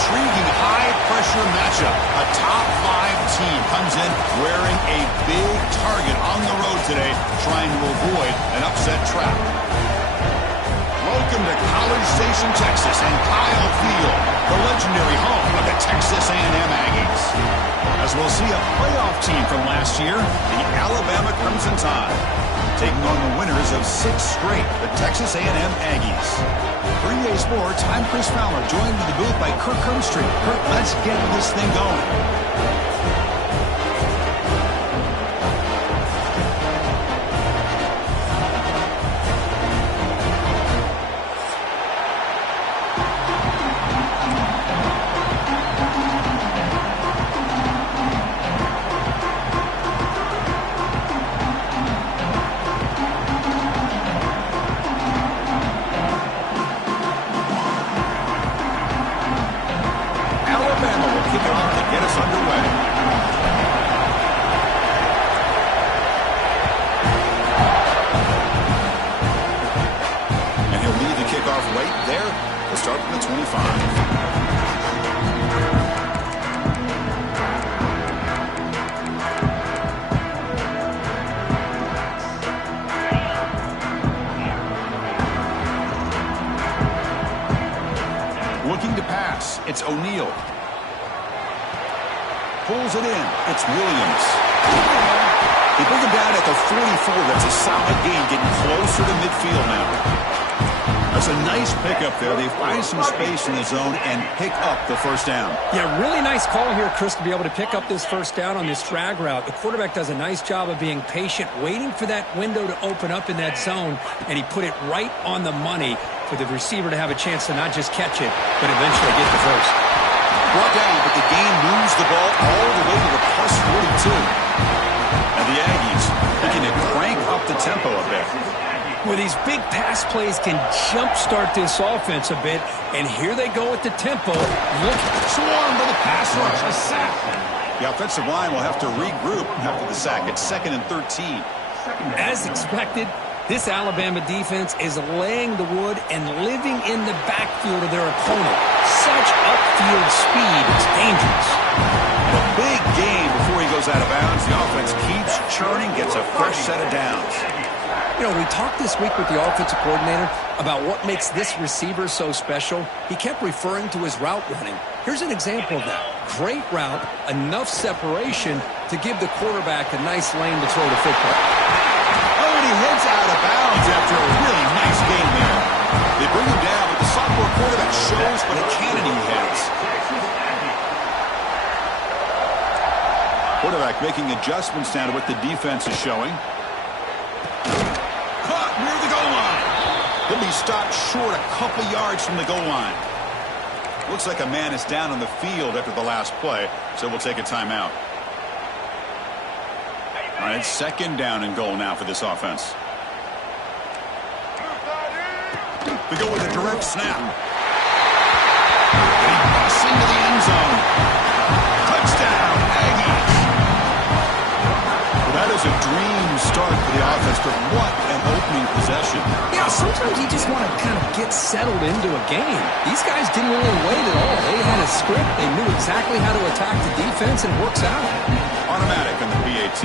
Intriguing high-pressure matchup. A top-5 team comes in wearing a big target on the road today, trying to avoid an upset trap. Welcome to College Station, Texas, and Kyle Field, the legendary home of the Texas A&M Aggies. As we'll see a playoff team from last year, the Alabama Crimson Tide, taking on the winners of 6 straight, the Texas A&M Aggies. For EA Sports, I'm Chris Fowler, joined in the booth by Kirk Hermstreet. Kirk, let's get this thing going. Looking to pass, it's O'Neal. Pulls it in, it's Williams. They bring him down at the 44. That's a solid gain, getting closer to midfield now. That's a nice pickup there. They find some space in the zone and pick up the first down. Yeah, really nice call here, Chris, to be able to pick up this first down on this drag route. The quarterback does a nice job of being patient, waiting for that window to open up in that zone, and he put it right on the money for the receiver to have a chance to not just catch it, but eventually get the first. Brought down, but the game moves the ball all the way to the plus 42. And the Aggies looking to crank up the tempo a bit. Well, these big pass plays can jumpstart this offense a bit, and here they go at the tempo. Look, swarm for the pass rush, a sack. The offensive line will have to regroup after the sack. It's 2nd and 13. As expected, this Alabama defense is laying the wood and living in the backfield of their opponent. Such upfield speed, it's dangerous. And a big gain before he goes out of bounds. The offense keeps churning, gets a fresh set of downs. You know, we talked this week with the offensive coordinator about what makes this receiver so special. He kept referring to his route running. Here's an example of that. Great route, enough separation to give the quarterback a nice lane to throw the football. Oh, and he heads out of bounds after a really nice gain there. They bring him down, but the sophomore quarterback shows what a cannon he has. Quarterback making adjustments now to what the defense is showing. Caught near the goal line. He'll be stopped short a couple yards from the goal line. Looks like a man is down on the field after the last play, so we'll take a timeout. All right, it's second down and goal now for this offense. We go with a direct snap. And he busts into the end zone. Touchdown, Aggies. Well, that is a dream start for the offense, but what an opening possession. Yeah, sometimes you just want to kind of get settled into a game. These guys didn't really wait at all. They had a script. They knew exactly how to attack the defense, and it works out. Automatic on the PAT.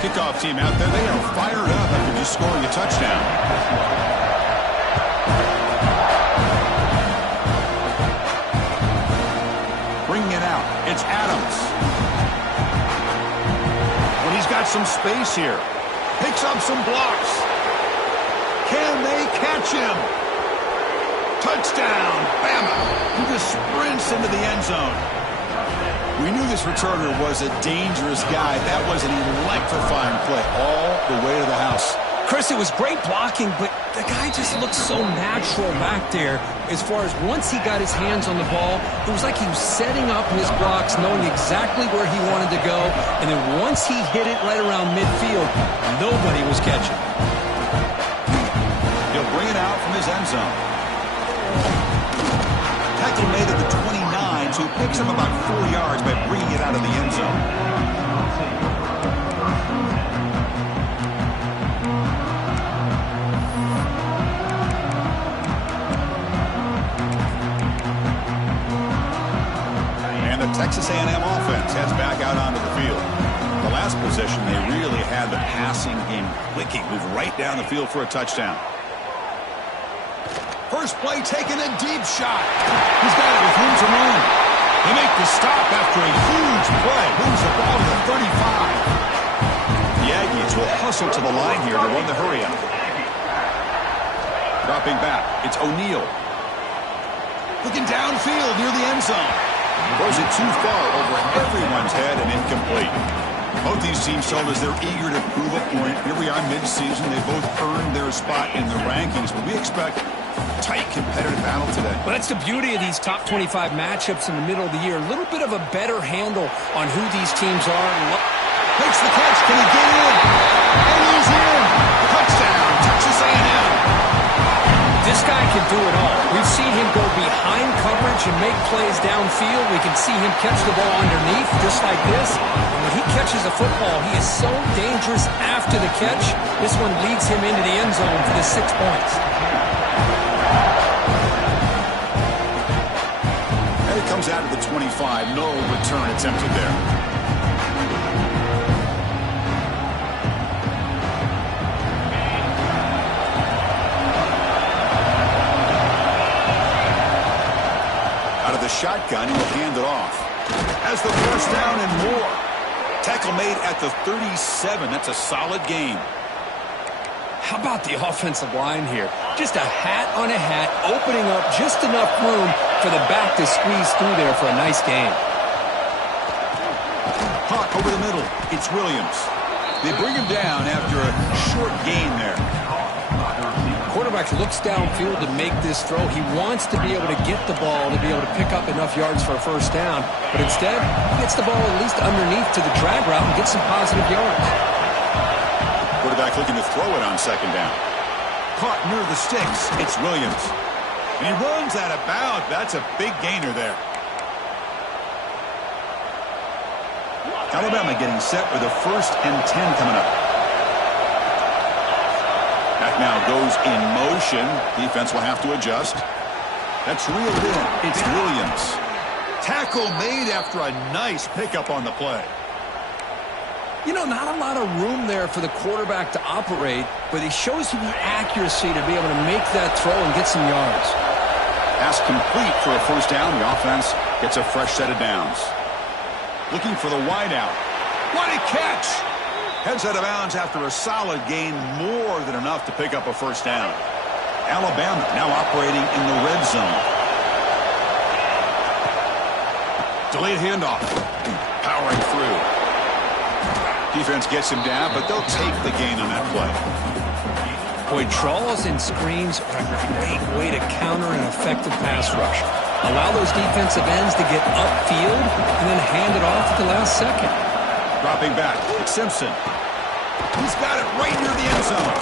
Kickoff team out there. They are fired up after just scoring a touchdown. Bringing it out. It's Adams. When he's got some space here. Picks up some blocks. Can they catch him? Touchdown. Bama. He just sprints into the end zone. We knew this returner was a dangerous guy. That was an electrifying play all the way to the house. Chris, it was great blocking, but the guy just looked so natural back there. As far as once he got his hands on the ball, it was like he was setting up his blocks, knowing exactly where he wanted to go. And then once he hit it right around midfield, nobody was catching. He'll bring it out from his end zone. Tackle made at the 29, so he picks up about 4 yards by bringing it out of the end zone. And the Texas A&M offense heads back out onto the field. The last possession, they really had the passing game clicking, move right down the field for a touchdown. First play taking a deep shot. He's got it with room to run. They make the stop after a huge play. Moves the ball to the 35. The Aggies will hustle to the line here to run the hurry up. Dropping back. It's O'Neal. Looking downfield near the end zone. Throws it too far over everyone's head and incomplete. Both these teams told us they're eager to prove a point. Here we are mid-season. They both earned their spot in the rankings, but we expect tight competitive battle today. Well, that's the beauty of these top 25 matchups in the middle of the year. A little bit of a better handle on who these teams are. Makes the catch. Can he get in? And he's in. Touchdown, Texas A&M. This guy can do it all. We've seen him go behind coverage and make plays downfield. We can see him catch the ball underneath just like this. And when he catches a football, he is so dangerous after the catch. This one leads him into the end zone for the 6 points. Comes out of the 25. No return attempted there. Out of the shotgun, he will hand it off. Has the first down and more. Tackle made at the 37. That's a solid gain. How about the offensive line here? Just a hat on a hat, opening up just enough room for the back to squeeze through there for a nice gain. Hawk over the middle. It's Williams. They bring him down after a short gain there. Quarterback looks downfield to make this throw. He wants to be able to get the ball to be able to pick up enough yards for a first down. But instead, he gets the ball at least underneath to the drag route and gets some positive yards. Quarterback looking to throw it on second down. Caught near the sticks. It's Williams. And he runs out of bounds. That's a big gainer there. Alabama getting set with a 1st and 10 coming up. Back now goes in motion. Defense will have to adjust. That's reeled in. It's Williams. Tackle made after a nice pickup on the play. You know, not a lot of room there for the quarterback to operate, but he shows you the accuracy to be able to make that throw and get some yards. Pass complete for a first down. The offense gets a fresh set of downs. Looking for the wideout. What a catch! Heads out of bounds after a solid gain, more than enough to pick up a first down. Alabama now operating in the red zone. Delayed handoff. Powering through. Defense gets him down, but they'll take the gain on that play. Boy, draws and screens are a great way to counter an effective pass rush. Allow those defensive ends to get upfield and then hand it off at the last second. Dropping back, it's Simpson. He's got it right near the end zone.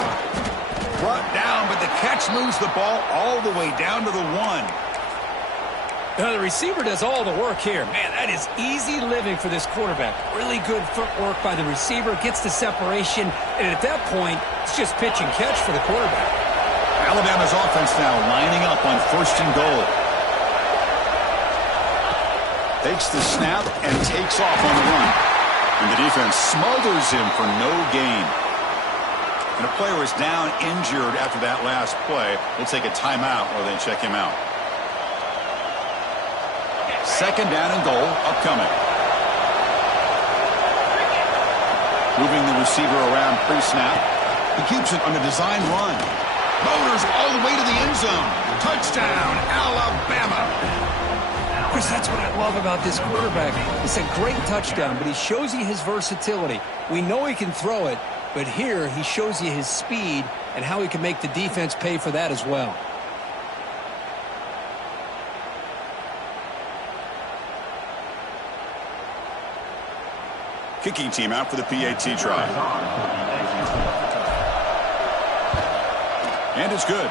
Brought down, but the catch moves the ball all the way down to the 1. Now the receiver does all the work here. Man, that is easy living for this quarterback. Really good footwork by the receiver, gets the separation, and at that point, it's just pitch and catch for the quarterback. Alabama's offense now lining up on 1st and goal. Takes the snap and takes off on the run. And the defense smothers him for no gain. And a player is down injured after that last play. We'll take a timeout while they check him out. 2nd down and goal upcoming. Moving the receiver around pre-snap. He keeps it on a design run. Motors all the way to the end zone. Touchdown, Alabama. Chris, that's what I love about this quarterback. It's a great touchdown, but he shows you his versatility. We know he can throw it, but here he shows you his speed and how he can make the defense pay for that as well. Kicking team out for the PAT try. And it's good.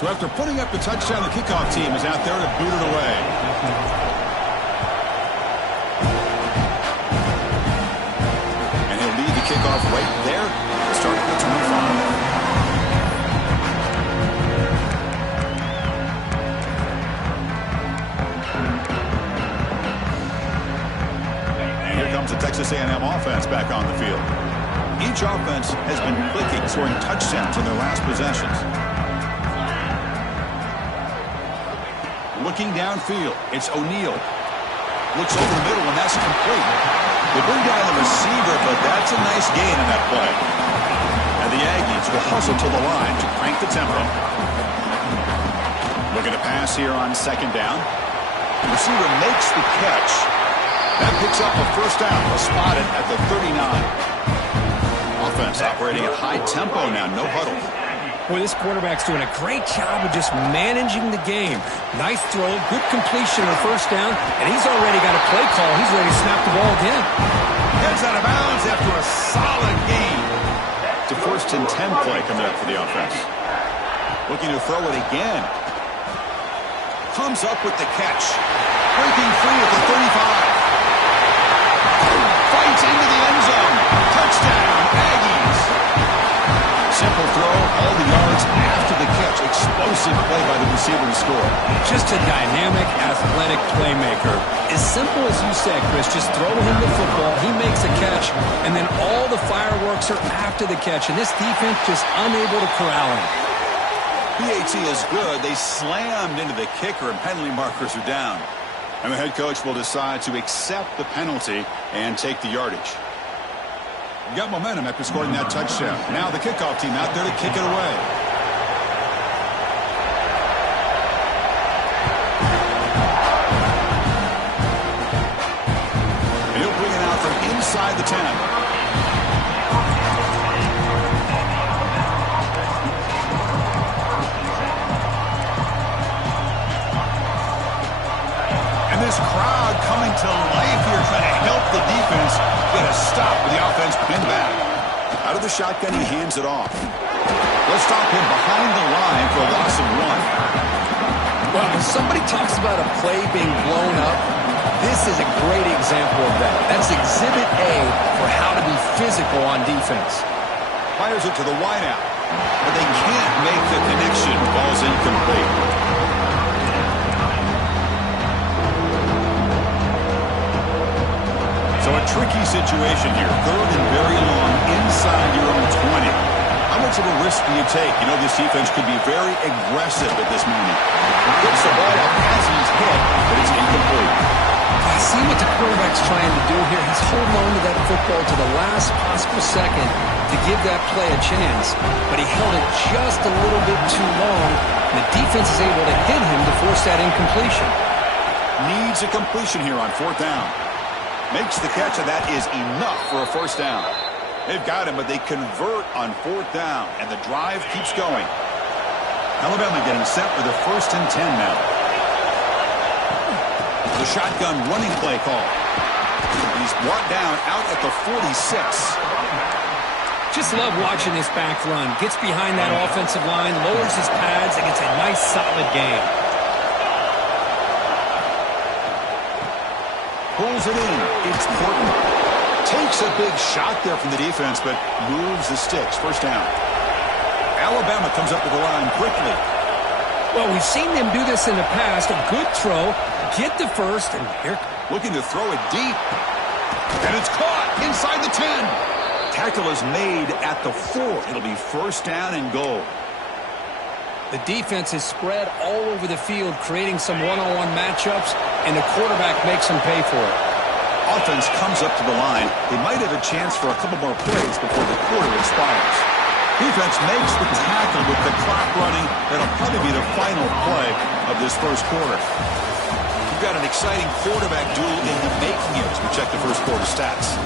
So after putting up the touchdown, the kickoff team is out there to boot it away. And he'll lead the kickoff right there to start at the 25. And here comes the Texas A&M offense back on the field. Each offense has been clicking, scoring touchdowns in their last possessions. Looking downfield, it's O'Neal. Looks over the middle, and that's complete. They bring down the receiver, but that's a nice gain in that play. And the Aggies will hustle to the line to crank the tempo. Looking to pass here on 2nd down. The receiver makes the catch. That picks up a 1st down. They'll spot it at the 39. Offense operating at high tempo now, no huddle. Boy, this quarterback's doing a great job of just managing the game. Nice throw, good completion on 1st down, and he's already got a play call. He's ready to snap the ball again. Gets out of bounds after a solid gain. It's a 1st and 10 play coming up for the offense. Looking to throw it again. Comes up with the catch. Breaking free at the 35. Fights into the end zone. Touchdown, Aggies. Simple throw, all the yards after the catch. Explosive play by the receiver to score. Just a dynamic, athletic playmaker. As simple as you said, Chris, just throw him the football, he makes a catch, and then all the fireworks are after the catch, and this defense just unable to corral him. PAT is good. They slammed into the kicker, and penalty markers are down. And the head coach will decide to accept the penalty and take the yardage. Got momentum after scoring that touchdown. Now the kickoff team out there to kick it away. And he'll bring it out from inside the 10. And this crowd coming to life here, trying to help the defense get a stop with the offense pinned back. Out of the shotgun, he hands it off. Let's stop him behind the line for a loss of 1. Well, when somebody talks about a play being blown up, this is a great example of that. That's exhibit A for how to be physical on defense. Fires it to the wideout, but they can't make the connection. Ball's incomplete. So a tricky situation here. 3rd and very long inside your own 20. How much of a risk do you take? You know this defense could be very aggressive at this moment. Gets the ball out as he's hit, but it's incomplete. I see what the quarterback's trying to do here. He's holding on to that football to the last possible second to give that play a chance, but he held it just just a little bit too long, and the defense is able to hit him to force that incompletion. Needs a completion here on 4th down. Makes the catch, and that is enough for a 1st down. They've got him, but they convert on 4th down, and the drive keeps going. Alabama getting set for the 1st and 10 now. The shotgun running play call. He's brought down out at the 46. Just love watching this back run. Gets behind that offensive line, lowers his pads, and gets a nice, solid gain. Pulls it in. It's Portland. Takes a big shot there from the defense, but moves the sticks. 1st down. Alabama comes up to the line quickly. Well, we've seen them do this in the past. A good throw, get the first, and here. Looking to throw it deep. And it's caught inside the 10. Tackle is made at the 4. It'll be 1st down and goal. The defense is spread all over the field, creating some one-on-one matchups, and the quarterback makes them pay for it. Offense comes up to the line. They might have a chance for a couple more plays before the quarter expires. Defense makes the tackle with the clock running. That'll probably be the final play of this 1st quarter. We've got an exciting quarterback duel in the making here as we check the 1st quarter stats.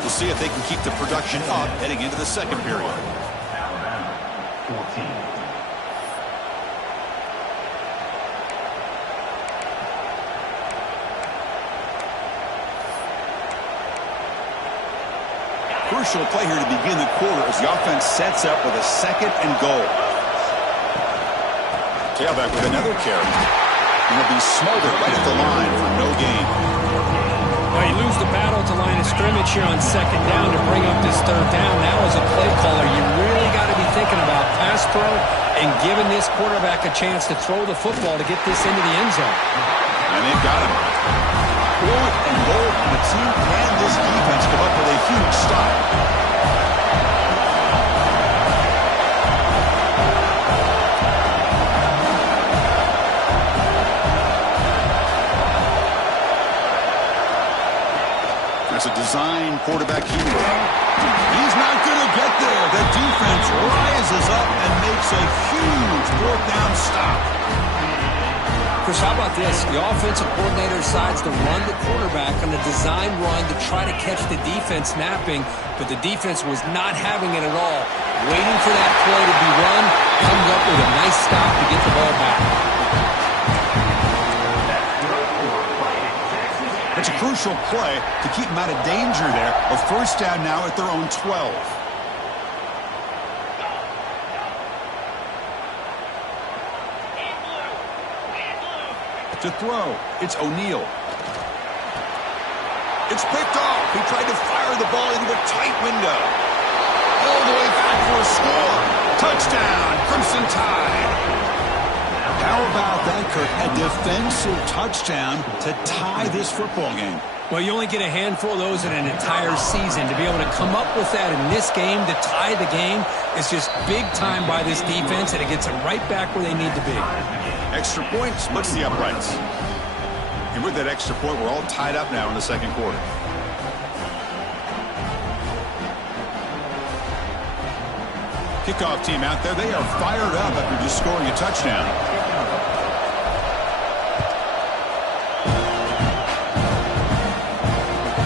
We'll see if they can keep the production up heading into the 2nd period. 14. Crucial play here to begin the quarter as the offense sets up with a 2nd and goal. Tailback with another carry. And he'll be smothered right at the line for no gain. Well, you lose the battle at the line of scrimmage here on 2nd down to bring up this 3rd down. Now as a play caller, you really got to be thinking about pass pro and giving this quarterback a chance to throw the football to get this into the end zone. And they've got him. 4th and goal from the team. Can this defense come up with a huge stop? That's a design quarterback here. He's not going to get there. The defense rises up and makes a huge 4th down stop. Chris, how about this? The offensive coordinator decides to run the quarterback on a design run to try to catch the defense napping, but the defense was not having it at all. Waiting for that play to be run, comes up with a nice stop to get the ball back. It's a crucial play to keep them out of danger there. A 1st down now at their own 12. To throw, it's O'Neal. It's picked off. He tried to fire the ball into a tight window. All the way back for a score. Touchdown, Crimson Tide. How about that, Kirk? A defensive touchdown to tie this football game. Well, you only get a handful of those in an entire season. To be able to come up with that in this game to tie the game is just big time by this defense, and it gets them right back where they need to be. Extra point splits the uprights. And with that extra point, we're all tied up now in the 2nd quarter. Kickoff team out there. They are fired up after just scoring a touchdown.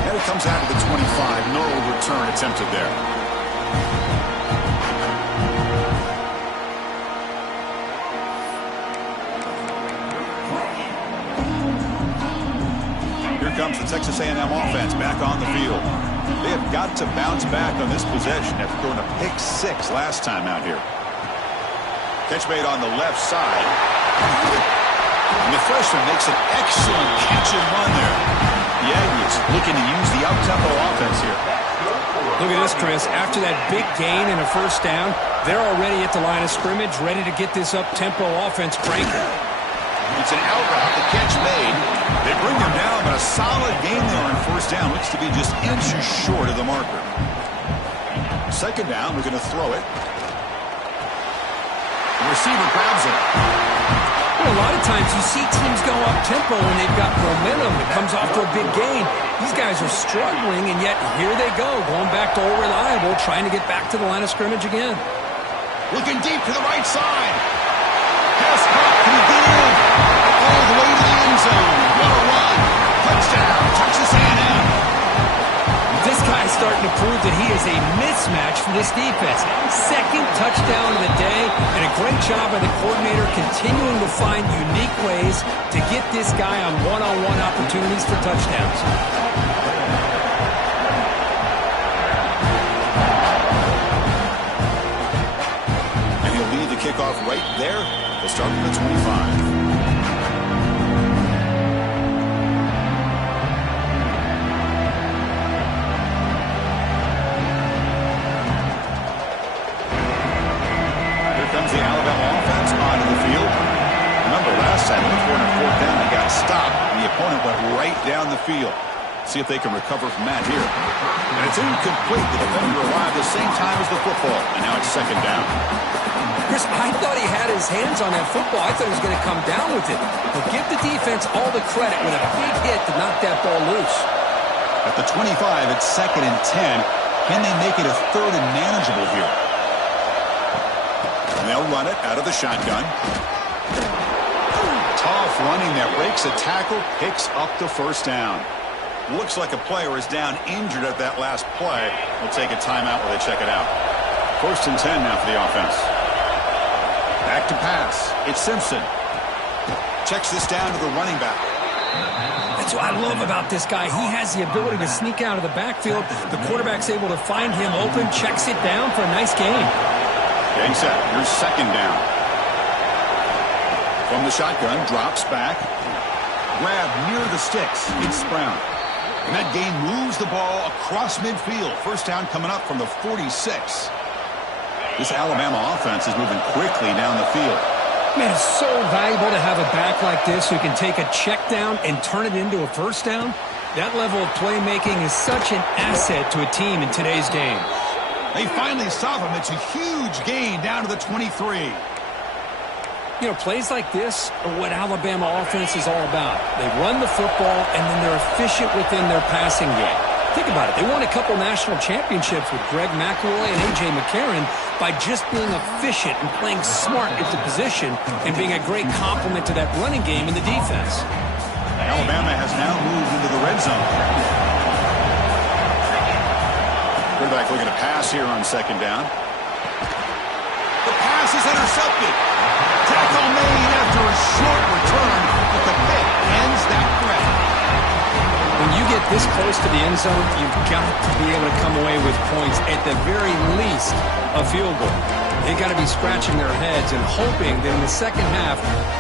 And it comes out to the 25. No return attempted there. Here comes the Texas A&M offense back on the field. They have got to bounce back on this possession after throwing a pick 6 last time out here. Catch made on the left side. And the freshman makes an excellent catch and run there. The Aggies looking to use the up-tempo offense here. Look at this, Chris. After that big gain and a 1st down, they're already at the line of scrimmage, ready to get this up-tempo offense cranking. It's an out route. The catch made. They bring him down, but a solid gain there on 1st down. Looks to be just inches short of the marker. 2nd down, we're going to throw it. The receiver grabs it. Well, a lot of times you see teams go up-tempo when they've got momentum. It comes off to a big gain. These guys are struggling, and yet here they go, going back to old reliable, trying to get back to the line of scrimmage again. Looking deep to the right side. is a mismatch for this defense. Second touchdown of the day, and a great job by the coordinator continuing to find unique ways to get this guy on one-on-one opportunities for touchdowns. And he'll lead the kickoff right there. They'll start from the 25. Comes the Alabama offense onto the field. Remember last time, when they were 4th down, they got stopped, and the opponent went right down the field. See if they can recover from that here. And it's incomplete. The defender arrived the same time as the football, and now it's 2nd down. Chris, I thought he had his hands on that football. I thought he was going to come down with it. But give the defense all the credit with a big hit to knock that ball loose. At the 25, it's 2nd and 10. Can they make it a 3rd and manageable here? And they'll run it out of the shotgun. Tough running that breaks a tackle, picks up the 1st down. Looks like a player is down injured at that last play. We'll take a timeout while they check it out. 1st and 10 now for the offense. Back to pass. It's Simpson. Checks this down to the running back. That's what I love about this guy. He has the ability to sneak out of the backfield. The quarterback's able to find him open, checks it down for a nice gain. Getting set. Here's 2nd down. From the shotgun, drops back. Grab near the sticks. It's Brown. And that gain moves the ball across midfield. 1st down coming up from the 46. This Alabama offense is moving quickly down the field. Man, it's so valuable to have a back like this who can take a check down and turn it into a 1st down. That level of playmaking is such an asset to a team in today's game. They finally stop him. It's a huge gain down to the 23. You know, plays like this are what Alabama offense is all about. They run the football, and then they're efficient within their passing game. Think about it. They won a couple national championships with Greg McElroy and A.J. McCarron by just being efficient and playing smart at the position and being a great complement to that running game in the defense. Alabama has now moved into the red zone. Quarterback looking to pass here on 2nd down. The pass is intercepted. Tackle made after a short return, but the pick ends that threat. When you get this close to the end zone, you've got to be able to come away with points, at the very least a field goal. They've got to be scratching their heads and hoping that in the 2nd half,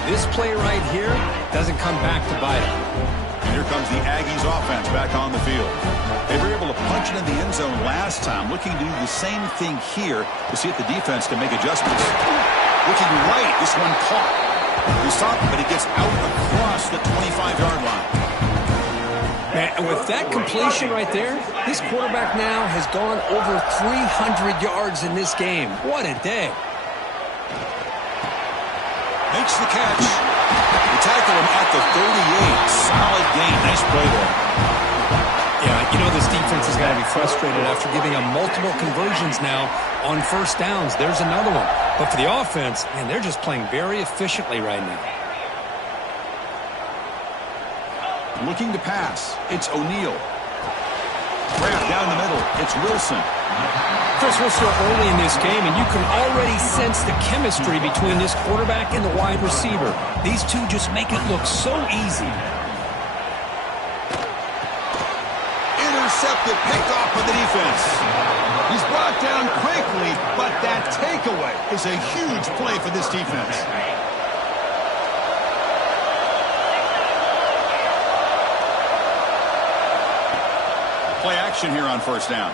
this play right here doesn't come back to bite them. And here comes the Aggies offense back on the field. They were able to punch it in the end zone last time, looking to do the same thing here to see if the defense can make adjustments. Looking right, this one caught. He stopped him, but he gets out across the 25-yard line. Man, and with that completion right there, this quarterback now has gone over 300 yards in this game. What a day. Makes the catch. They tackle him at the 38. Solid gain. Nice play there. Yeah, you know this defense has got to be frustrated after giving them multiple conversions now on 1st downs. There's another one. But for the offense, man, they're just playing very efficiently right now. Looking to pass. It's O'Neal. Wrapped down the middle. It's Wilson. Chris, we're still early in this game, and you can already sense the chemistry between this quarterback and the wide receiver. These two just make it look so easy. Intercepted, picked off by the defense. He's brought down quickly, but that takeaway is a huge play for this defense. Play action here on 1st down.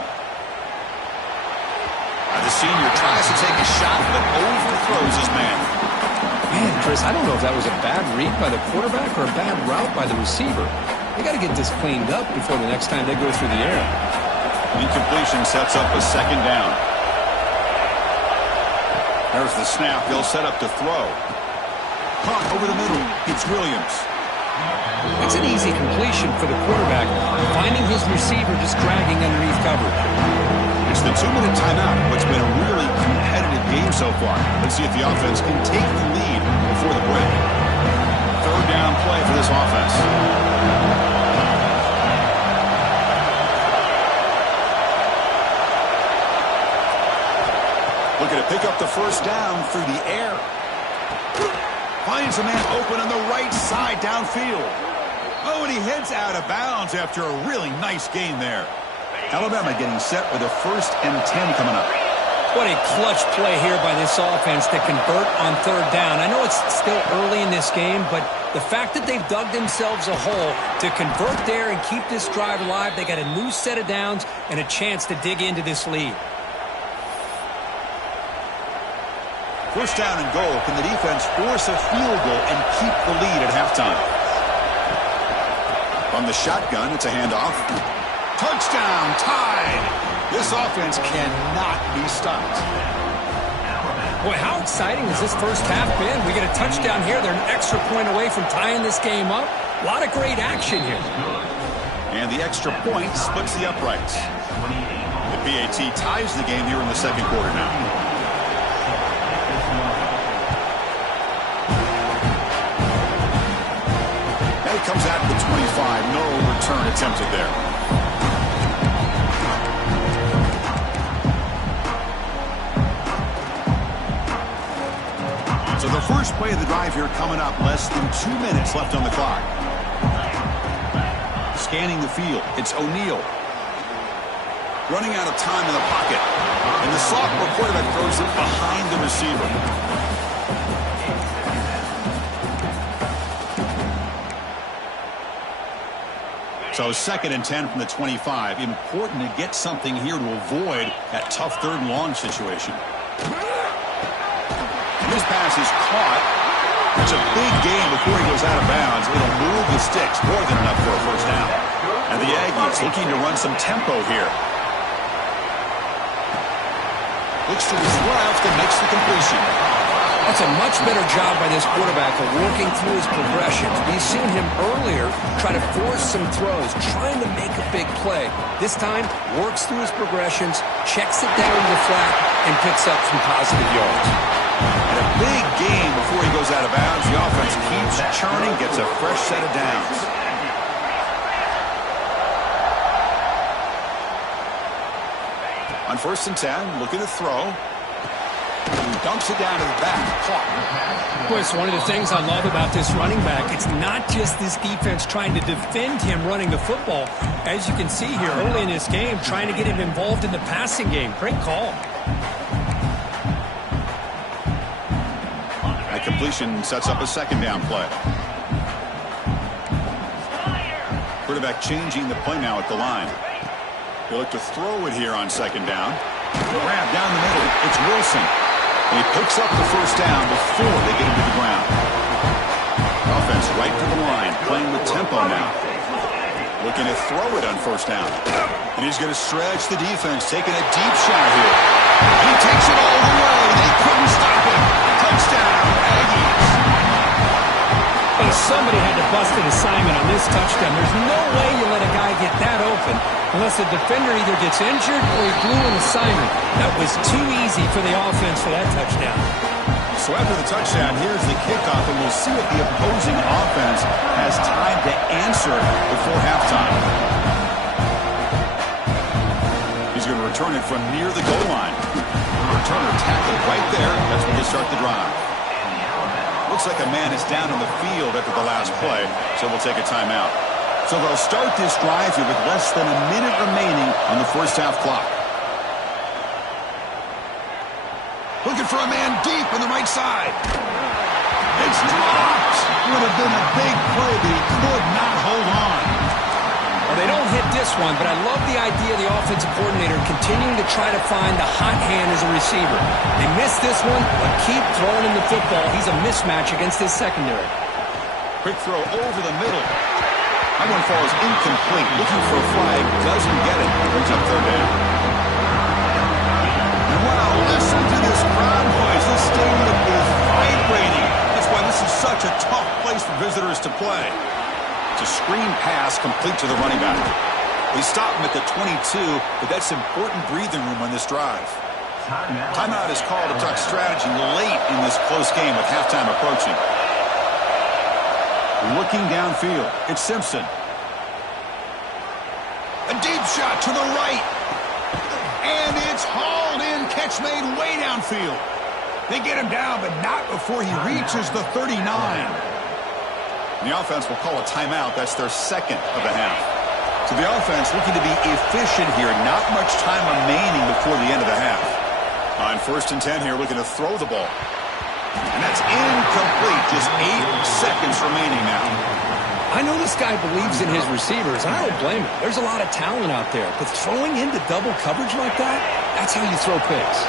The senior tries to take a shot, but overthrows his man. Man, Chris, I don't know if that was a bad read by the quarterback or a bad route by the receiver. They got to get this cleaned up before the next time they go through the air. Incompletion sets up a 2nd down. There's the snap. They'll set up to throw. Caught over the middle. It's Williams. It's an easy completion for the quarterback, finding his receiver just dragging underneath coverage. It's the 2-minute timeout. What's been a really competitive game so far. Let's see if the offense can take the lead before the break. 3rd down play for this offense. Looking to pick up the first down through the air. Finds a man open on the right side downfield. Oh, and he heads out of bounds after a really nice gain there. Alabama getting set with a 1st and 10 coming up. What a clutch play here by this offense to convert on 3rd down. I know it's still early in this game, but the fact that they've dug themselves a hole to convert there and keep this drive alive, they got a new set of downs and a chance to dig into this lead. 1st down and goal. Can the defense force a field goal and keep the lead at halftime? From the shotgun, it's a handoff. Touchdown, tied. This offense cannot be stopped. Boy, how exciting has this first half been? We get a touchdown here. They're an extra point away from tying this game up. A lot of great action here. And the extra point splits the uprights. The PAT ties the game here in the 2nd quarter now. And he comes out to the 25. No return attempted there. So the first play of the drive here coming up. Less than 2 minutes left on the clock. Scanning the field. It's O'Neal. Running out of time in the pocket. And the sophomore quarterback throws it behind the receiver. So 2nd and 10 from the 25. Important to get something here to avoid that tough 3rd and long situation. This pass is caught. It's a big gain before he goes out of bounds. It'll move the sticks, more than enough for a 1st down. And the Aggies looking to run some tempo here. Looks to his left and makes the completion. That's a much better job by this quarterback of working through his progressions. We've seen him earlier try to force some throws, trying to make a big play. This time, works through his progressions, checks it down to the flat, and picks up some positive yards. And a big gain before he goes out of bounds. The offense keeps churning, gets a fresh set of downs. On 1st and 10, looking to throw. Dumps it down to the back. Caught. Of course, one of the things I love about this running back, it's not just this defense trying to defend him running the football. As you can see here early in this game, trying to get him involved in the passing game. Great call. That completion sets up a 2nd down play. Quarterback changing the play now at the line. They look to throw it here on 2nd down. Grab down the middle. It's Wilson. And he picks up the 1st down before they get him to the ground. Offense right to the line, playing with tempo now. Looking to throw it on 1st down. And he's going to stretch the defense, taking a deep shot here. And he takes it all the way. They couldn't stop him. Touchdown, Aggies. Well, somebody had to bust an assignment on this touchdown. There's no way you let a guy get that open unless the defender either gets injured or he blew an assignment. That was too easy for the offense for that touchdown. So after the touchdown, here's the kickoff, and we'll see if the opposing offense has time to answer before halftime. He's going to return it from near the goal line. Returner tackled right there. That's when they start the drive. Looks like a man is down on the field after the last play, so we'll take a timeout. So they'll start this drive here with less than a minute remaining on the 1st half clock. Looking for a man deep on the right side. It's dropped. Would have been a big play, but he could not hold on. Well, they don't hit this one, but I love the idea of the offensive coordinator continuing to try to find the hot hand as a receiver. They missed this one, but keep throwing him the football. He's a mismatch against his secondary. Quick throw over the middle. That one falls incomplete. Looking for a flag. Doesn't get it. Brings up 3rd down. And wow, listen to this crowd noise. This stadium is vibrating. That's why this is such a tough place for visitors to play. It's a screen pass complete to the running back. They stop him at the 22, but that's important breathing room on this drive. Timeout is called to talk strategy late in this close game with halftime approaching. Looking downfield, it's Simpson. A deep shot to the right. And it's hauled in, catch catch made way downfield. They get him down, but not before he reaches the 39. The offense will call a timeout. That's their second of the half. So the offense looking to be efficient here. Not much time remaining before the end of the half. On 1st and 10 here, looking to throw the ball. And that's incomplete. Just 8 seconds remaining now. I know this guy believes in his receivers, and I don't blame him. There's a lot of talent out there, but throwing into double coverage like that, that's how you throw picks.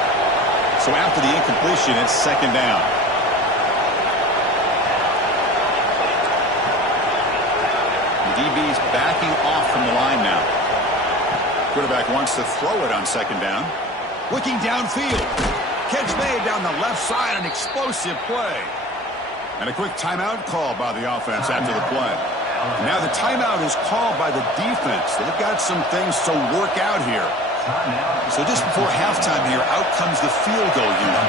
So after the incompletion, it's 2nd down. The DB's backing off from the line now. Quarterback wants to throw it on 2nd down. Looking downfield. Catch made down the left side, an explosive play. And a quick timeout call by the offense after the play. And now the timeout is called by the defense. They've got some things to work out here. So just before halftime here, out comes the field goal unit.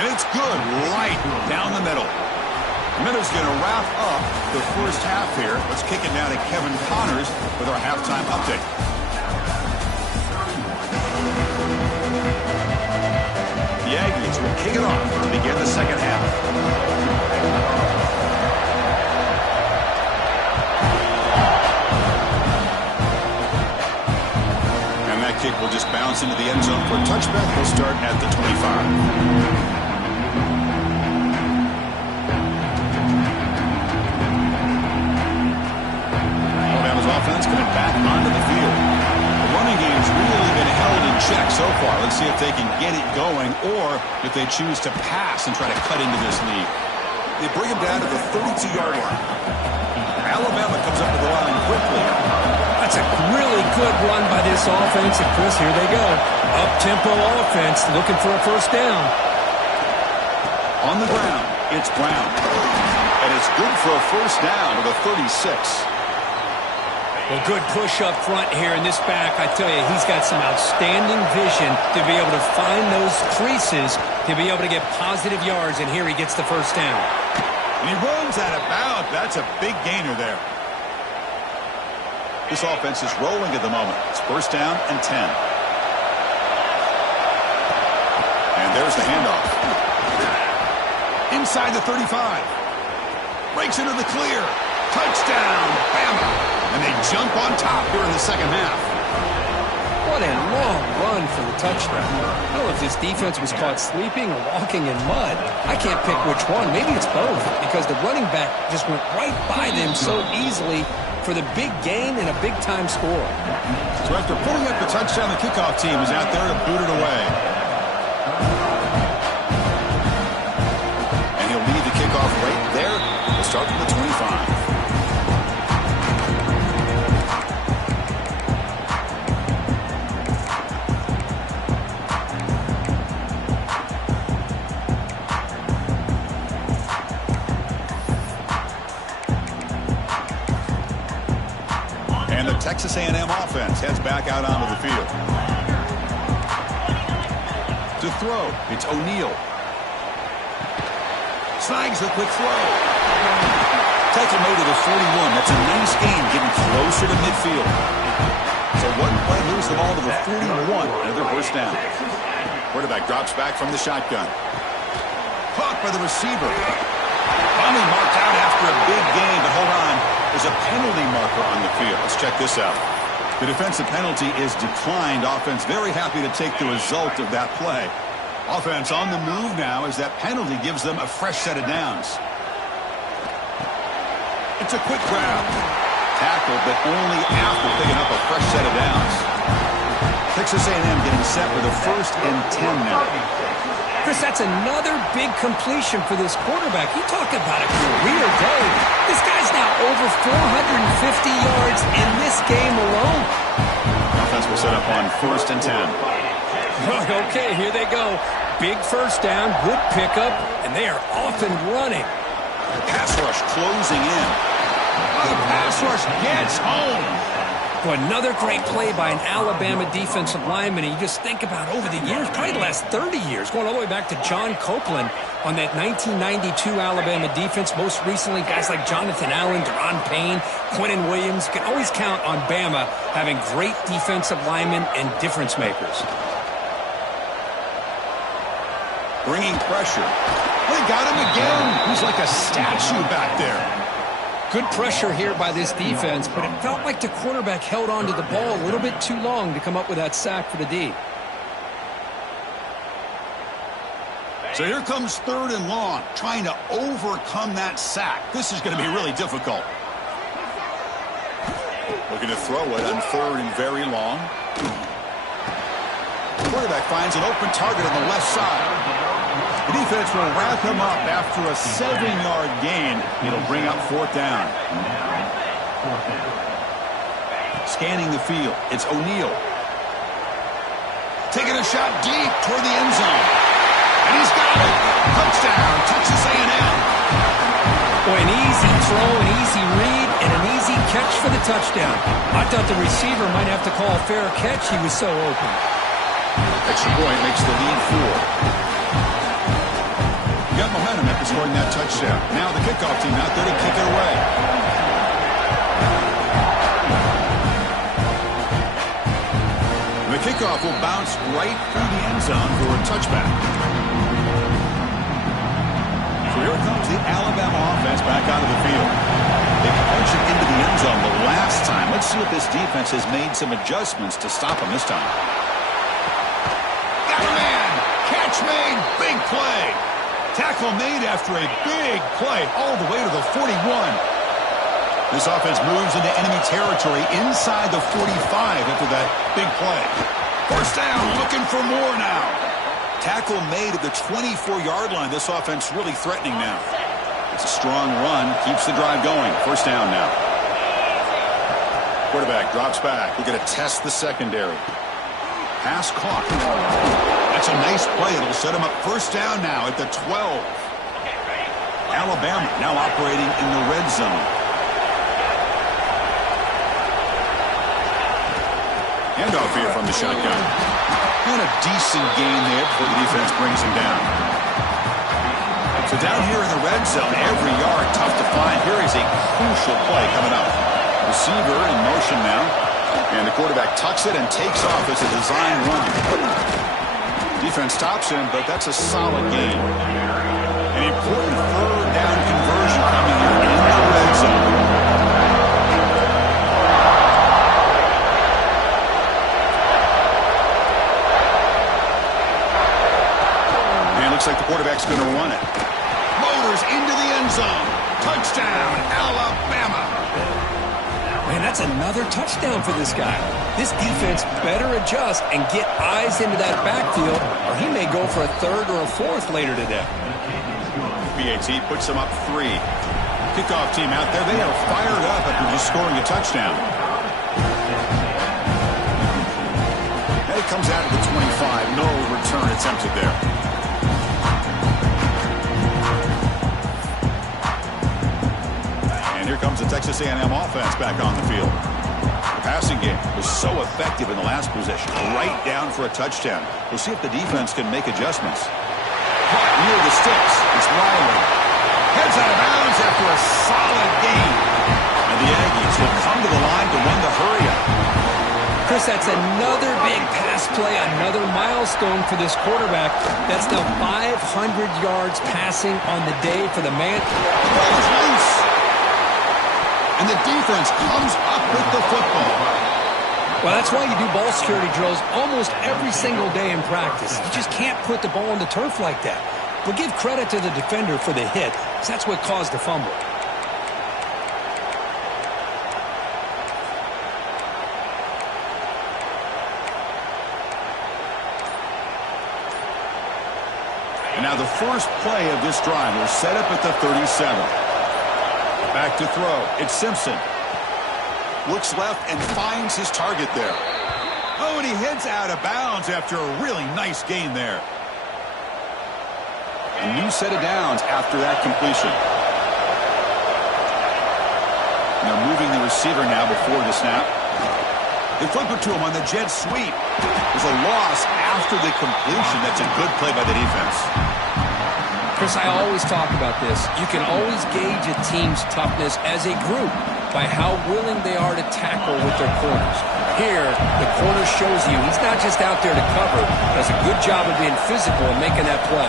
And it's good right down the middle. Miller's going to wrap up the first half here. Let's kick it now to Kevin Connors with our halftime update. The Aggies will kick it off to begin the second half. And that kick will just bounce into the end zone for a touchback. He'll start at the 25. Offense coming back onto the field. The running game's really been held in check so far. Let's see if they can get it going or if they choose to pass and try to cut into this lead. They bring him down to the 32-yard line. Alabama comes up to the line quickly. That's a really good run by this offense. And Chris, here they go. Up-tempo offense looking for a first down. On the ground, it's Brown. And it's good for a first down to the 36. Well, good push up front here in this back. I tell you, he's got some outstanding vision to be able to find those creases, to be able to get positive yards, and here he gets the first down. And he runs out of bounds. That's a big gainer there. This offense is rolling at the moment. It's first down and 10. And there's the handoff. Inside the 35. Breaks into the clear. Touchdown, Bama. And they jump on top here in the second half. What a long run for the touchdown. I don't know if this defense was caught sleeping or walking in mud. I can't pick which one. Maybe it's both, because the running back just went right by them so easily for the big gain and a big-time score. So after pulling up the touchdown, the kickoff team is out there to boot it away. And he'll lead the kickoff right there. We'll start from the 25. Texas A&M offense heads back out onto the field. To throw, it's O'Neal. Snags the quick throw. Tackle made it at 41. That's a nice gain, getting closer to midfield. So one play moves the ball to the 41. Another first down. Quarterback drops back from the shotgun. Caught by the receiver. Finally marked out after a big gain, but hold on. There's a penalty marker on the field. Let's check this out. The defensive penalty is declined. Offense very happy to take the result of that play. Offense on the move now as that penalty gives them a fresh set of downs. It's a quick grab. Tackle, but only after picking up a fresh set of downs. Texas A&M getting set with a 1st and 10 now. Chris, that's another big completion for this quarterback. You talk about a career day. This guy's now over 450 yards in this game alone. Offense will set up on 1st and 10. Okay, here they go. Big first down, good pickup, and they are off and running. The pass rush closing in. Oh, the pass rush gets home. Boy, another great play by an Alabama defensive lineman. And you just think about over the years, probably the last 30 years, going all the way back to John Copeland on that 1992 Alabama defense. Most recently, guys like Jonathan Allen, Deron Payne, Quinnen Williams. You can always count on Bama having great defensive linemen and difference makers. Bringing pressure. They got him again. He's like a statue back there. Good pressure here by this defense, but it felt like the quarterback held on to the ball a little bit too long to come up with that sack for the D. So here comes 3rd and long, trying to overcome that sack. This is going to be really difficult. Looking to throw it on 3rd and very long. The quarterback finds an open target on the left side. The defense will wrap him up after a 7-yard gain. It'll bring up 4th down. Scanning the field, it's O'Neal. Taking a shot deep toward the end zone. And he's got it. Touchdown, Texas A&M. Boy, an easy throw, an easy read, and an easy catch for the touchdown. I thought the receiver might have to call a fair catch. He was so open. Extra point makes the lead 4. Got momentum after scoring that touchdown. Now the kickoff team out there to kick it away. The kickoff will bounce right through the end zone for a touchback. So here comes the Alabama offense back out of the field. They punched it into the end zone the last time. Let's see if this defense has made some adjustments to stop them this time. Got a man! Catch made! Big play! Tackle made after a big play all the way to the 41. This offense moves into enemy territory inside the 45 after that big play. 1st down, looking for more now. Tackle made at the 24-yard line. This offense really threatening now. It's a strong run, keeps the drive going. 1st down now. Quarterback drops back. We're going to test the secondary. Pass caught. That's a nice play. It'll set him up 1st down now at the 12. Alabama now operating in the red zone. Handoff here from the shotgun. And a decent gain there before the defense brings him down. So down here in the red zone, every yard tough to find. Here is a crucial play coming up. Receiver in motion now. And the quarterback tucks it and takes off. It's a design run. Defense stops him, but that's a solid gain. An important 3rd down conversion coming here in the red zone. And it looks like the quarterback's going to run it. Motors into the end zone. Touchdown, Alabama. Man, that's another touchdown for this guy. This defense better adjust and get eyes into that backfield, or he may go for a 3rd or a 4th later today. BAT puts them up 3. Kickoff team out there. They are fired up after just scoring a touchdown. And it comes out of the 25. No return attempted there. And here comes the Texas A&M offense back on the field. The passing game was so effective in the last possession. Right down for a touchdown. We'll see if the defense can make adjustments. Caught near the sticks. It's Riley. Heads out of bounds after a solid gain. And the Aggies will come to the line to run the hurry-up. Chris, that's another big pass play, another milestone for this quarterback. That's now 500 yards passing on the day for the man. The ball is loose. And the defense comes up with the football. Well, that's why you do ball security drills almost every single day in practice. You just can't put the ball on the turf like that. But give credit to the defender for the hit, because that's what caused the fumble. And now the first play of this drive will set up at the 37. Back to throw. It's Simpson. Looks left and finds his target there. Oh, and he heads out of bounds after a really nice gain there. A new set of downs after that completion. They're moving the receiver now before the snap. They flip it to him on the jet sweep. There's a loss after the completion. That's a good play by the defense. Chris, I always talk about this. You can always gauge a team's toughness as a group by how willing they are to tackle with their corners. Here, the corner shows you he's not just out there to cover, does a good job of being physical and making that play.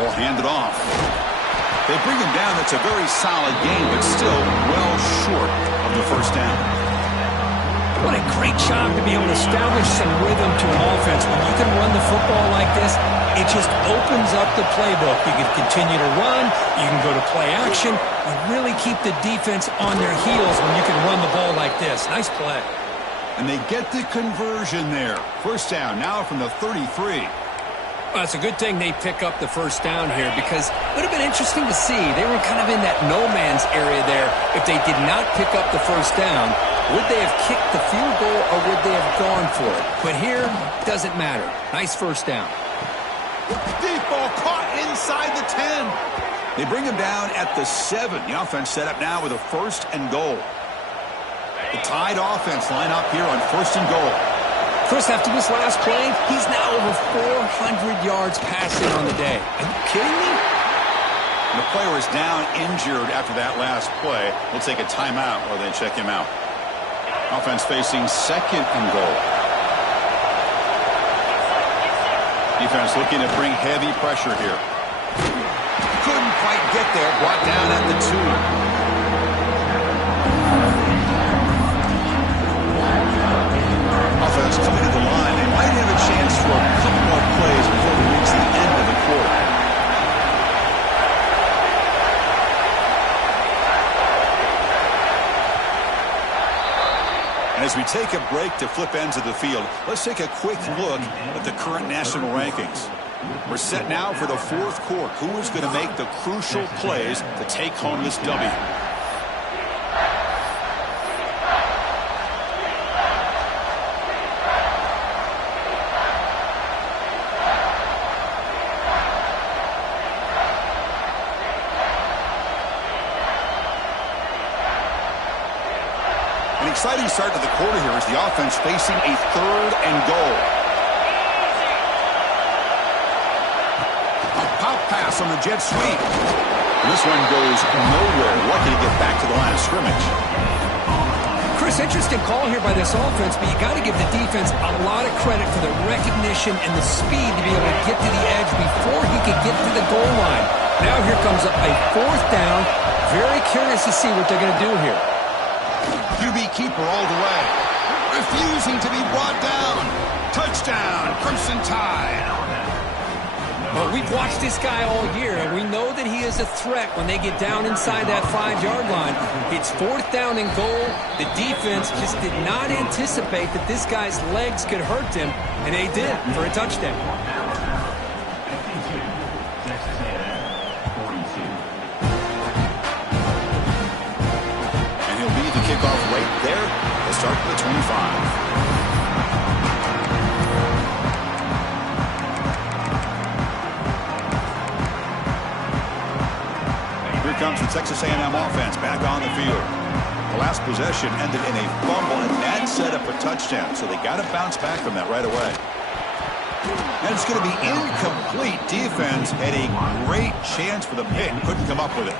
Ball handed off. They bring him down. That's a very solid game, but still well short of the first down. What a great job to be able to establish some rhythm to an offense. When you can run the football like this, it just opens up the playbook. You can continue to run. You can go to play action. You really keep the defense on their heels when you can run the ball like this. Nice play. And they get the conversion there. First down now from the 33. Well, it's a good thing they pick up the first down here because it would have been interesting to see. They were kind of in that no-man's area there. If they did not pick up the first down, would they have kicked the field goal or would they have gone for it? But here, it doesn't matter. Nice first down. Deep ball caught inside the 10. They bring him down at the 7. The offense set up now with a first and goal. The tied offense line up here on first and goal. Chris, after this last play, he's now over 400 yards passing on the day. Are you kidding me? And the player is down injured after that last play. We'll take a timeout while they check him out. Offense facing second and goal. Defense looking to bring heavy pressure here. Couldn't quite get there. Brought down at the 2. Offense coming to the line. They might have a chance for a couple more plays before we reach the end of the quarter. And as we take a break to flip ends of the field, let's take a quick look at the current national rankings. We're set now for the fourth quarter. Who is going to make the crucial plays to take home this W? Exciting start to the quarter here as the offense facing a third and goal. A pop pass on the jet sweep. And this one goes nowhere. Lucky to get back to the line of scrimmage. Chris, interesting call here by this offense, but you got to give the defense a lot of credit for the recognition and the speed to be able to get to the edge before he could get to the goal line. Now here comes a fourth down. Very curious to see what they're going to do here. QB keeper all the way. Refusing to be brought down. Touchdown, Crimson Tide. Well, we've watched this guy all year, and we know that he is a threat when they get down inside that 5-yard line. It's fourth down and goal. The defense just did not anticipate that this guy's legs could hurt him, and they did for a touchdown. Kickoff right there. They'll start at the 25. Here comes the Texas A&M offense back on the field. The last possession ended in a fumble, and that set up a touchdown, so they got to bounce back from that right away. And it's going to be incomplete. Defense had a great chance for the pick. Couldn't come up with it.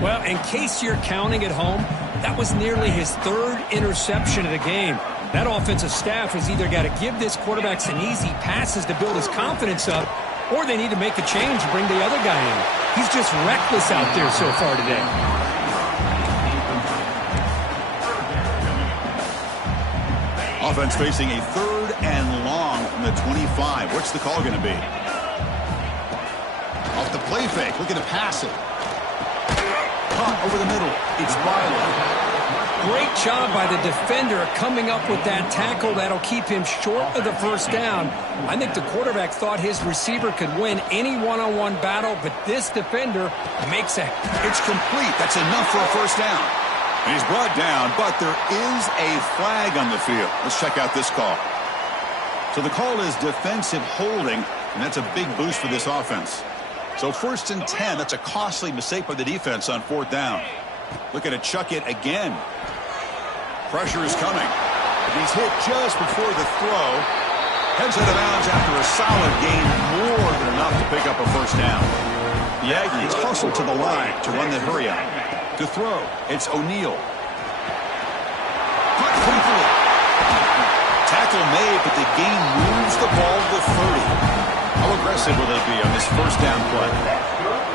Well, in case you're counting at home, that was nearly his third interception of the game. That offensive staff has either got to give this quarterback some easy passes to build his confidence up, or they need to make a change and bring the other guy in. He's just reckless out there so far today. Offense facing a third and long from the 25. What's the call going to be? Off the play fake, looking to pass it. Caught over the middle. It's Byler. Great job by the defender coming up with that tackle that'll keep him short of the first down. I think the quarterback thought his receiver could win any one-on-one battle, but this defender makes it. It's complete. That's enough for a first down. And he's brought down, but there is a flag on the field. Let's check out this call. So the call is defensive holding, and that's a big boost for this offense. So 1st and 10, that's a costly mistake by the defense on 4th down. Looking to chuck it again. Pressure is coming. He's hit just before the throw. Heads out of bounds after a solid gain, more than enough to pick up a first down. The Aggies hustle to the line to run the hurry up. To throw, it's O'Neal. Punt complete. Tackle made, but the gain moves the ball to the 30. How aggressive will they be on this first down play?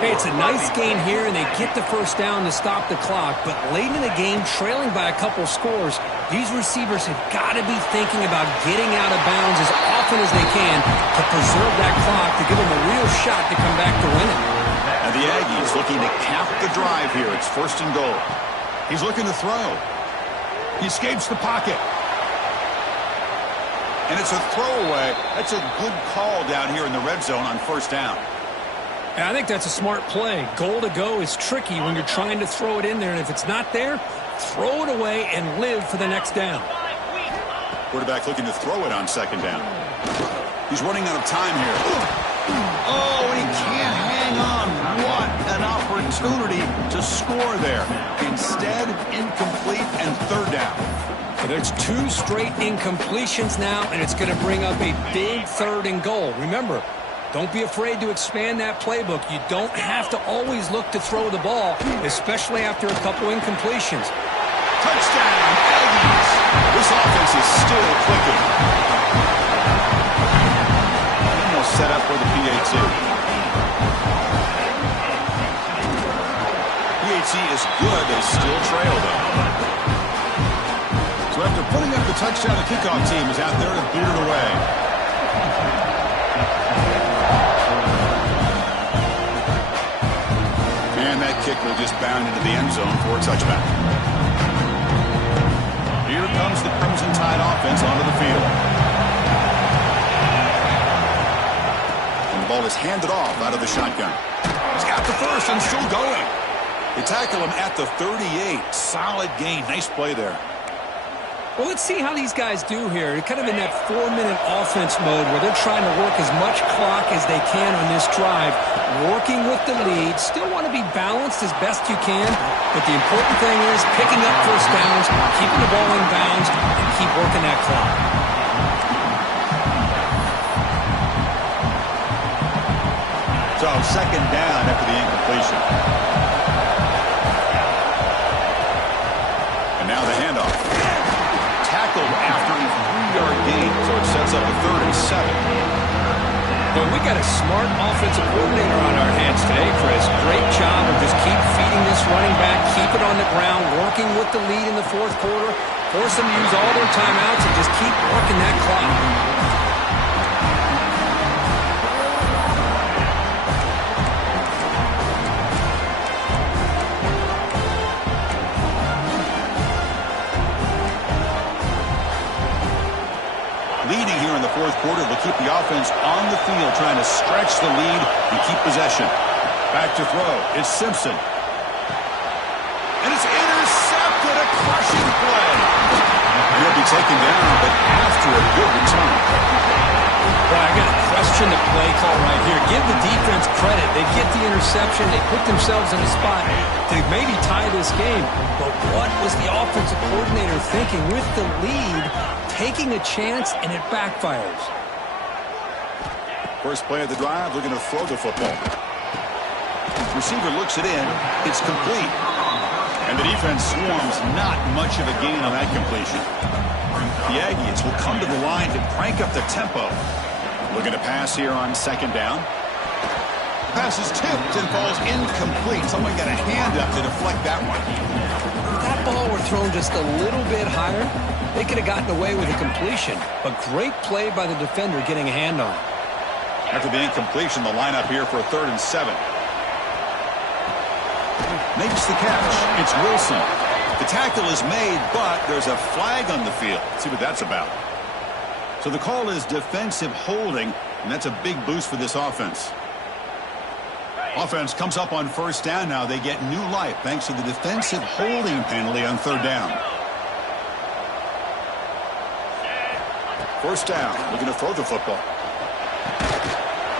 Hey, it's a nice gain here, and they get the first down to stop the clock. But late in the game, trailing by a couple scores, these receivers have got to be thinking about getting out of bounds as often as they can to preserve that clock to give them a real shot to come back to win it. And the Aggies looking to cap the drive here. It's first and goal. He's looking to throw. He escapes the pocket. And it's a throwaway. That's a good call down here in the red zone on first down. I think that's a smart play. Goal to go is tricky when you're trying to throw it in there, and if it's not there, throw it away and live for the next down. Quarterback looking to throw it on second down. He's running out of time here. Oh, and he can't hang on. What an opportunity to score there. Instead, incomplete and third down. So there's 2 straight incompletions now, and it's going to bring up a big third and goal. Remember, don't be afraid to expand that playbook. You don't have to always look to throw the ball, especially after a couple incompletions. Touchdown, Aggies. This offense is still clicking. And they'll set up for the PAT. PAT is good. They still trail, though. So after putting up the touchdown, the kickoff team is out there to boot it away. And that kick will just bound into the end zone for a touchback. Here comes the Crimson Tide offense onto the field. And the ball is handed off out of the shotgun. He's got the first and still going. They tackle him at the 38. Solid gain. Nice play there. Well, let's see how these guys do here. They're kind of in that 4-minute offense mode where they're trying to work as much clock as they can on this drive, working with the lead. Still want to be balanced as best you can, but the important thing is picking up first downs, keeping the ball in bounds, and keep working that clock. So second down after the incompletion. And now the handoff. Tackled after a 3-yard gain, so it sets up a 3rd and 7. Well, we got a smart offensive coordinator on our hands today, Chris. Great job of just keep feeding this running back, keep it on the ground, working with the lead in the 4th quarter, force them to use all their timeouts, and just keep working that clock. Leading here in the 4th quarter will keep the offense on the field, trying to stretch the lead and keep possession. Back to throw. It's Simpson. And it's intercepted. A crushing play. He'll be taken down, but after a good return. Well, I got to question the play call right here. Give the defense credit. They get the interception. They put themselves in a spot to maybe tie this game. But what was the offensive coordinator thinking with the lead? Taking a chance, and it backfires. First play of the drive, looking to throw the football. Receiver looks it in. It's complete. And the defense swarms. Not much of a gain on that completion. The Aggies will come to the line to crank up the tempo. Looking to pass here on second down. Pass is tipped and falls incomplete. Someone got a hand up to deflect that one. If that ball were thrown just a little bit higher, they could have gotten away with a completion. But great play by the defender getting a hand on it. After the incompletion, the lineup here for a 3rd and 7. Makes the catch. It's Wilson. The tackle is made, but there's a flag on the field. Let's see what that's about. So the call is defensive holding, and that's a big boost for this offense. Offense comes up on first down now. They get new life thanks to the defensive holding penalty on 3rd down. First down, looking to throw the football.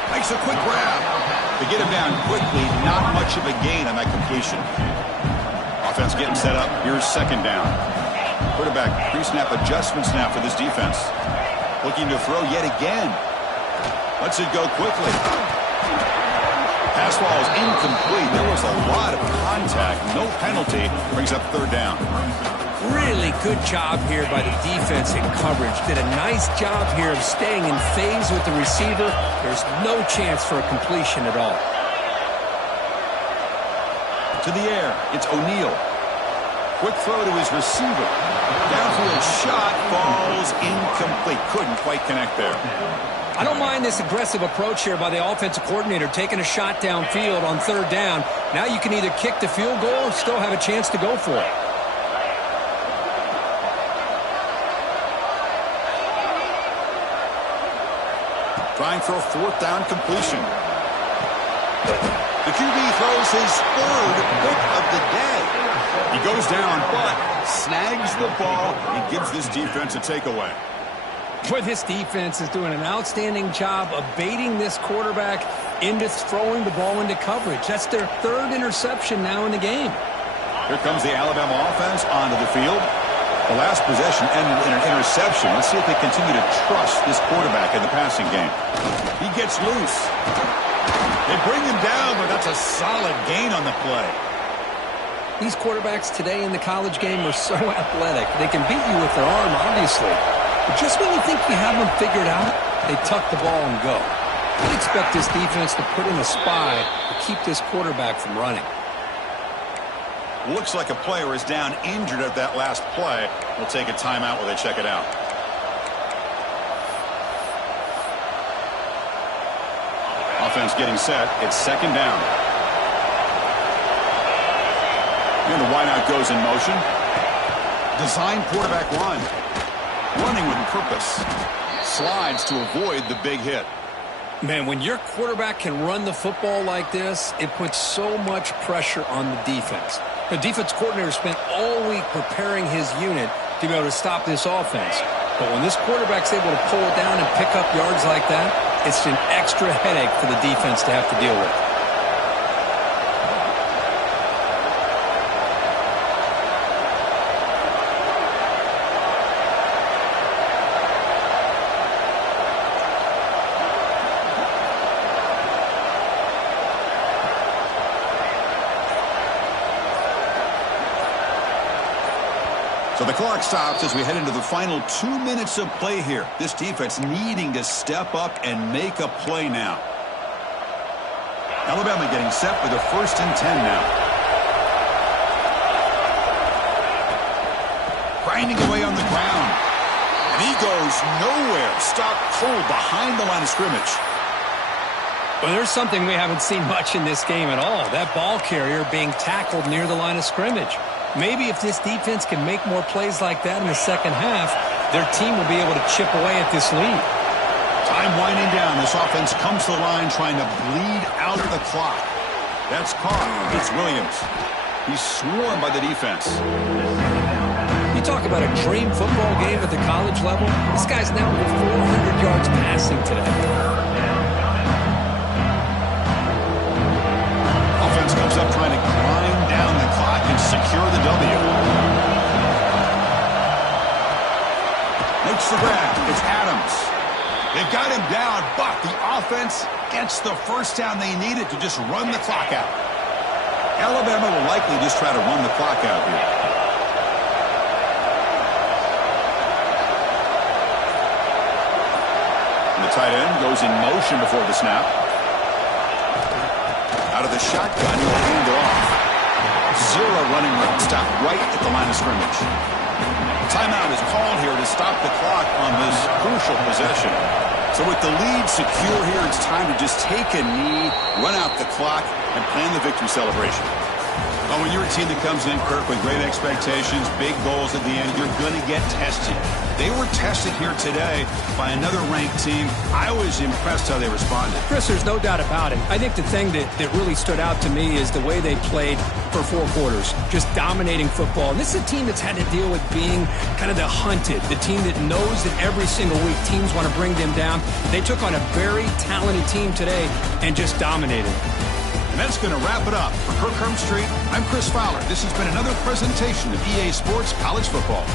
Makes a quick grab. They get him down quickly, not much of a gain on that completion. Offense getting set up. Here's second down. Quarterback pre-snap adjustments now for this defense. Looking to throw yet again. Lets it go quickly. Pass ball is incomplete. There was a lot of contact. No penalty. Brings up third down. Really good job here by the defense in coverage. Did a nice job here of staying in phase with the receiver. There's no chance for a completion at all. To the air. It's O'Neal. Quick throw to his receiver. Downfield shot falls incomplete. Couldn't quite connect there. I don't mind this aggressive approach here by the offensive coordinator, taking a shot downfield on third down. Now you can either kick the field goal or still have a chance to go for it. Trying for a fourth down completion. The QB throws his third pick of the day. He goes down, but snags the ball and gives this defense a takeaway. Boy, this defense is doing an outstanding job of baiting this quarterback into throwing the ball into coverage. That's their third interception now in the game. Here comes the Alabama offense onto the field. The last possession ended in an interception. Let's see if they continue to trust this quarterback in the passing game. He gets loose. They bring him down, but that's a solid gain on the play. These quarterbacks today in the college game are so athletic. They can beat you with their arm, obviously. But just when you think you have them figured out, they tuck the ball and go. I'd expect this defense to put in a spy to keep this quarterback from running. Looks like a player is down injured at that last play. We'll take a timeout while they check it out. Offense getting set. It's second down. And the wideout goes in motion. Design quarterback run. Running with purpose. Slides to avoid the big hit. Man, when your quarterback can run the football like this, it puts so much pressure on the defense. The defense coordinator spent all week preparing his unit to be able to stop this offense. But when this quarterback's able to pull it down and pick up yards like that, it's an extra headache for the defense to have to deal with. So the clock stops as we head into the final 2 minutes of play here. This defense needing to step up and make a play now. Alabama getting set for the 1st and 10 now. Grinding away on the ground. And he goes nowhere. Stopped cold behind the line of scrimmage. Well, there's something we haven't seen much in this game at all. That ball carrier being tackled near the line of scrimmage. Maybe if this defense can make more plays like that in the second half, their team will be able to chip away at this lead. Time winding down. This offense comes to the line trying to bleed out the clock. That's caught. It's Williams. He's swarmed by the defense. You talk about a dream football game at the college level. This guy's now over 400 yards passing today. Offense comes up trying to grind down the clock and secure the W. Makes the grab. It's Adams. They've got him down, but the offense gets the first down they needed to just run the clock out. Alabama will likely just try to run the clock out here. And the tight end goes in motion before the snap. Out of the shotgun, he'll hand it off. Zero running room. Stop right at the line of scrimmage. Timeout is called here to stop the clock on this crucial possession. So with the lead secure here, it's time to just take a knee, run out the clock, and plan the victory celebration. Well, when you're a team that comes in, Kirk, with great expectations, big goals at the end, you're going to get tested. They were tested here today by another ranked team. I was impressed how they responded. Chris, there's no doubt about it. I think the thing that really stood out to me is the way they played for 4 quarters, just dominating football. And this is a team that's had to deal with being kind of the hunted, the team that knows that every single week teams want to bring them down. They took on a very talented team today and just dominated. And that's going to wrap it up. For Kirk Street, I'm Chris Fowler. This has been another presentation of EA Sports College Football.